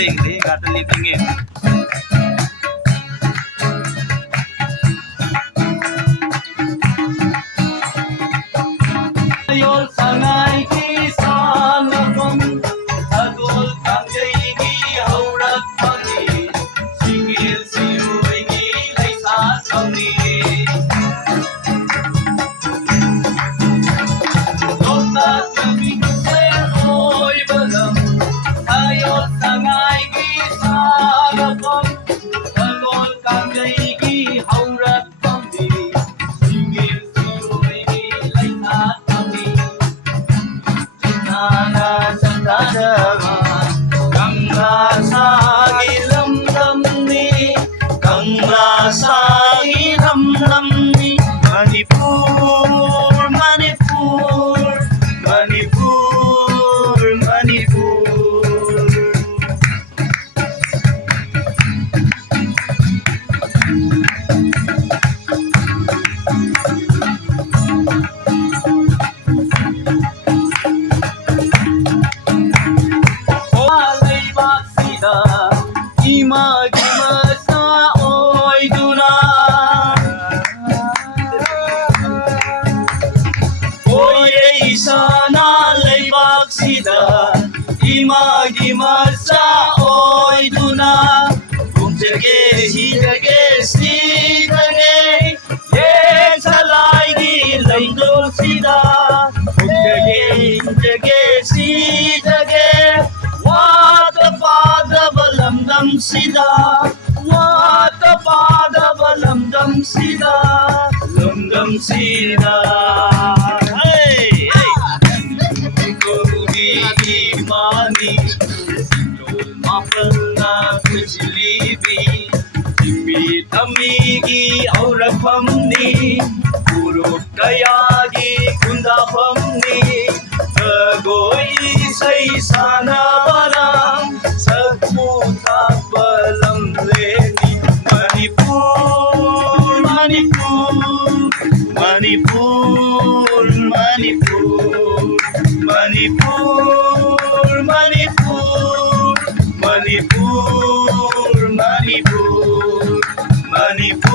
living, they got the living in. Ayol sangai ki sanagam, agol kangjay ki haurat pagi, singil siruy ki laisa samni. Lota kaming se hoy balam, ayol sangai ki sanagam, agol kangjay ki haurat pagi, singil siruy ki laisa samni. Nana Santadama Ganga Sagi Lam Lam Ni Ganga Sagi Lam Lam Ni Manipur Manipur Manipur Manipur Imagimasa oy duna Oy sana leibak sida Imagimasa oy duna Kumjage hidage sidage Ye salai gi laindol sida Kumjage hidage sidage Lam sida, wata pada balam dam sida, dam sida. Hey, hey. Kodi imani, jol mapna kujlibi, imbi tamigi aura pamni, puro kayagi kunda pamni, goi say sana baram. Balam leni Manipur Manipur Manipur Manipur Manipur Manipur Manipur Manipur Manipur